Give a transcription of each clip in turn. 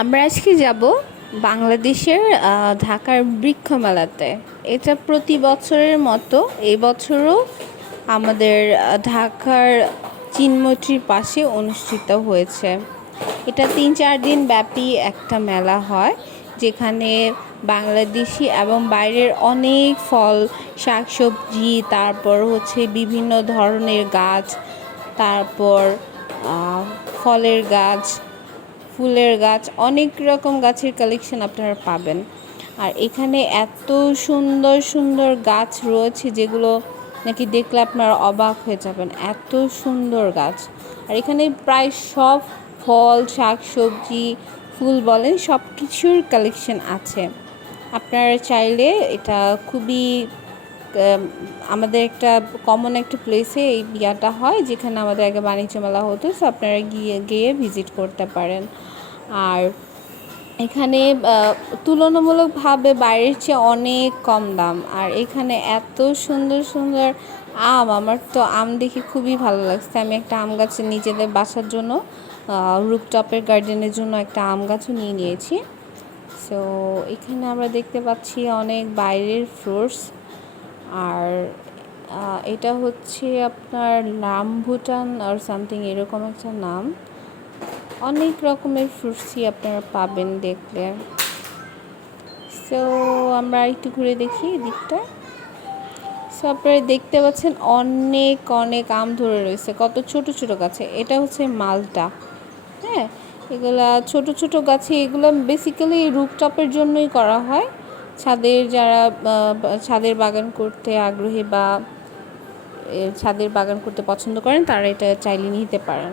আমরা আজকে যাব বাংলাদেশের ঢাকার বৃক্ষ মেলাতে। এটা প্রতি বছরের মতো এই বছরও আমাদের ঢাকার চিনমৈত্রীর পাশে অনুষ্ঠিত হয়েছে। এটা 3-4 দিন ব্যাপী একটা মেলা হয়, যেখানে বাংলাদেশি এবং বাইরের অনেক ফল, শাকসবজি, তারপর বিভিন্ন ধরনের গাছ, তারপর ফলের গাছ, ফুলের গাছ, অনেক রকম গাছের কালেকশন আপনারা পাবেন। আর এখানে এত সুন্দর সুন্দর গাছ রয়েছে যেগুলো নাকি দেখলে আপনারা অবাক হয়ে যাবেন, এত সুন্দর গাছ। আর এখানে প্রায় সব ফল, শাক সবজি, ফুল বলেন, সব কিছুর কালেকশন আছে। আপনারা চাইলে এটা খুবই আমাদের একটা কমন একটা প্লেসে এই বিয়াটা হয়, যেখানে আমাদের আগে বাণিজ্য মেলা হতো। সো আপনারা গিয়ে ভিজিট করতে পারেন। আর এখানে তুলনামূলকভাবে বাইরের চেয়ে অনেক কম দাম। আর এখানে এত সুন্দর সুন্দর আম, আমার তো আম দেখে খুবই ভালো লাগছে। আমি একটা আম গাছ নিজেদের বাসার জন্য, রুফটপের গার্ডেনের জন্য একটা আম গাছও নিয়েছি। সো এখানে আমরা দেখতে পাচ্ছি অনেক বাইরের ফ্রুটস। আর এটা হচ্ছে আপনার রামভুটান আর সামথিং এরকম একটা নাম। অনেক রকমের ফ্রুটসই আপনারা পাবেন দেখলে। সো আমরা একটু ঘুরে দেখি এদিকটা। সো আপনারা দেখতে পাচ্ছেন অনেক অনেক আম ধরে রয়েছে, কত ছোট ছোট গাছে। এটা হচ্ছে মালটা। হ্যাঁ, এগুলা ছোট ছোট গাছে, এগুলো বেসিক্যালি রুফটপের জন্যই করা হয়। যারা ছাদের বাগান করতে আগ্রহী বা ছাদের বাগান করতে পছন্দ করেন, তারা এটা চাইলে নিতে পারেন।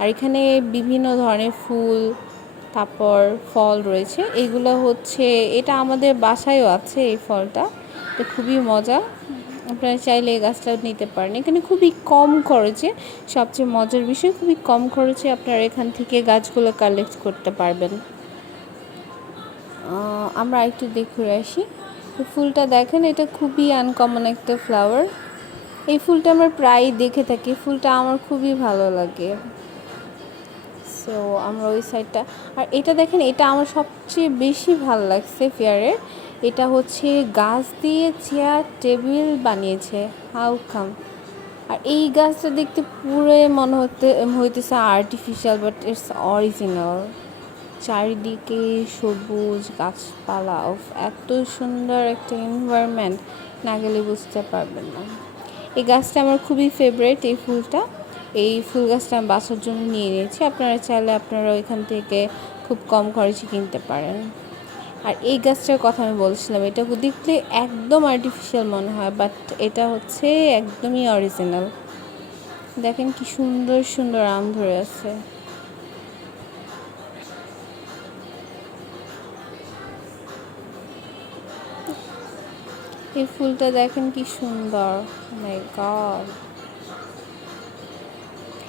আর এখানে বিভিন্ন ধরনের ফুল, তারপর ফল রয়েছে। এগুলো এটা আমাদের বাসায়ও আছে, এই ফলটা। এটা খুবই মজা, আপনারা চাইলে এই গাছটাও নিতে পারেন। এখানে খুবই কম খরচে, সবচেয়ে মজার বিষয়, খুবই কম খরচে আপনারা এখান থেকে গাছগুলো কালেক্ট করতে পারবেন। আমরা একটু দেখে আসি। ফুলটা দেখেন, এটা খুবই আনকমন একটা ফ্লাওয়ার। এই ফুলটা আমরা প্রায় দেখে থাকি, ফুলটা আমার খুবই ভালো লাগে। সো আমরা ওই সাইডটা, আর এটা দেখেন, এটা আমার সবচেয়ে বেশি ভালো লাগছে ফেয়ারের। এটা গাছ দিয়ে চেয়ার টেবিল বানিয়েছে, হাউ কাম। আর এই গাছটা দেখতে পুরো মনে হইতেছে আর্টিফিশিয়াল, বাট ইটস অরিজিনাল। চারিদিকে সবুজ গাছপালা, এত সুন্দর একটা এনভায়রনমেন্ট, না গেলে বুঝতে পারবেন না। এই গাছটা আমার খুবই ফেভারিট, এই ফুলটা। এই ফুল গাছটা আমি বাসার জন্য নিয়ে নিয়েছি। আপনারা চাইলে আপনারা ওইখান থেকে খুব কম খরচে কিনতে পারেন। আর এই গাছটার কথা আমি বলছিলাম, এটা দেখলে একদম আর্টিফিশিয়াল মনে হয়, বাট এটা একদমই অরিজিনাল। দেখেন কি সুন্দর সুন্দর আম ধরে আছে। এই ফুলটা দেখেন কি সুন্দর, মাই গড।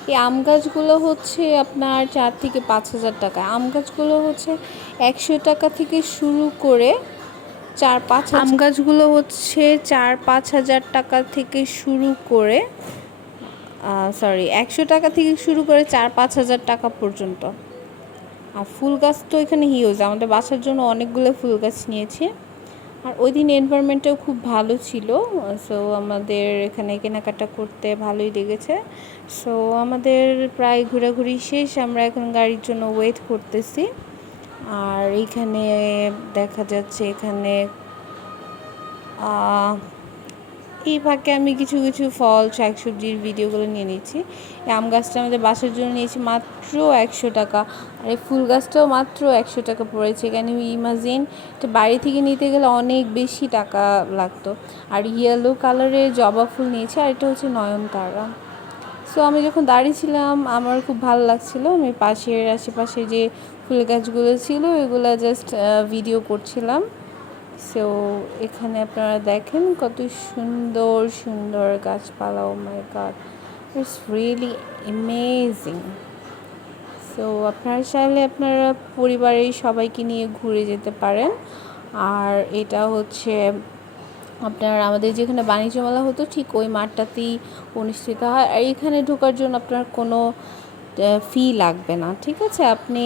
এই আম গাছগুলো আপনার 4,000-5,000 টাকা। আম গাছগুলো 100 টাকা থেকে শুরু করে 4-5 আম গাছগুলো 4-5 হাজার টাকা থেকে শুরু করে 100 টাকা থেকে শুরু করে 4-5 হাজার টাকা পর্যন্ত। আর ফুল গাছ তো এখানে হিউজ, আমাদের বাসার জন্য অনেকগুলো ফুল গাছ নিয়েছি। আর ওই দিন এনভায়রনমেন্টটাও খুব ভালো ছিল। সো আমাদের এখানে কেনাকাটা করতে ভালোই লেগেছে। সো আমাদের প্রায় ঘোরাঘুরি শেষ, আমরা এখন গাড়ির জন্য ওয়েট করতেছি। আর এইখানে দেখা যাচ্ছে, এখানে এই ফাঁকে আমি কিছু কিছু ফল শাকসবজির ভিডিওগুলো নিয়ে নিচ্ছি। এই আম গাছটা আমাদের বাসার জন্য নিয়েছি মাত্র 100 টাকা। আর এই ফুল গাছটাও মাত্র 100 টাকা পড়েছে। এখানে ইমাজিন, এটা বাড়ি থেকে নিতে গেলে অনেক বেশি টাকা লাগতো। আর ইয়েলো কালারের জবা ফুল নিয়েছি, আর এটা নয়নতারা। সো আমি যখন দাঁড়িয়েছিলাম, আমার খুব ভালো লাগছিলো। আমি আশেপাশে যে ফুল গাছগুলো ছিল, এগুলো জাস্ট ভিডিও করছিলাম। সো এখানে আপনারা দেখেন কত সুন্দর সুন্দর গাছপালা। Oh my god, it's really amazing. So আপনারা চাইলে আপনারা পরিবারের সবাইকে নিয়ে ঘুরে যেতে পারেন। আর এটা আপনার আমাদের যেখানে বাণিজ্য মেলা হতো, ঠিক ওই মাঠটাতেই অনুষ্ঠিত হয়। আর এখানে ঢোকার জন্য আপনার কোনো ফি লাগবে না, ঠিক আছে। আপনি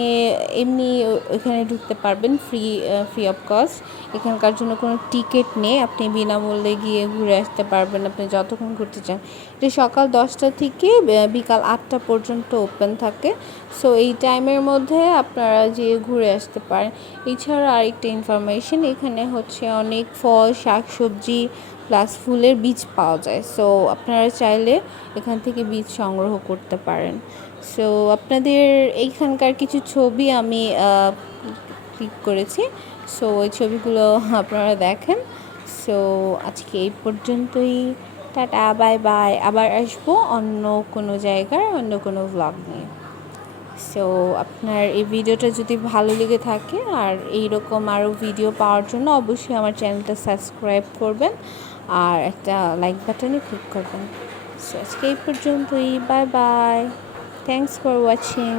এমনি এখানে ঢুকতে পারবেন ফ্রি অফ কস্ট। এখানকার জন্য কোনো টিকিট নেই, আপনি বিনামূল্যে গিয়ে ঘুরে আসতে পারবেন আপনি যতক্ষণ ঘুরতে চান। এটা সকাল 10টা থেকে বিকাল 8টা পর্যন্ত ওপেন থাকে। সো এই টাইমের মধ্যে আপনারা যেয়ে ঘুরে আসতে পারেন। এছাড়া আরেকটা ইনফরমেশন, এখানে হচ্ছে অনেক ফল, শাকসবজি প্লাস ফুলের বীজ পাওয়া যায়। সো আপনারা চাইলে এখান থেকে বীজ সংগ্রহ করতে পারেন। সো আপনাদের এইখানকার কিছু ছবি আমি ক্লিক করেছি। সো ওই ছবিগুলো আপনারা দেখেন। সো আজকে এই পর্যন্তই। Tata, bye bye. আবার আসবো অন্য কোনো জায়গায় অন্য কোনো ভ্লগ নিয়ে। সো আপনার এই ভিডিওটা যদি ভালো লেগে থাকে আর এইরকম আরও ভিডিও পাওয়ার জন্য অবশ্যই আমার চ্যানেলটা সাবস্ক্রাইব করবেন আর একটা লাইক বাটনে ক্লিক করবেন। সো আজকে এই পর্যন্তই। Bye bye. Thanks for watching.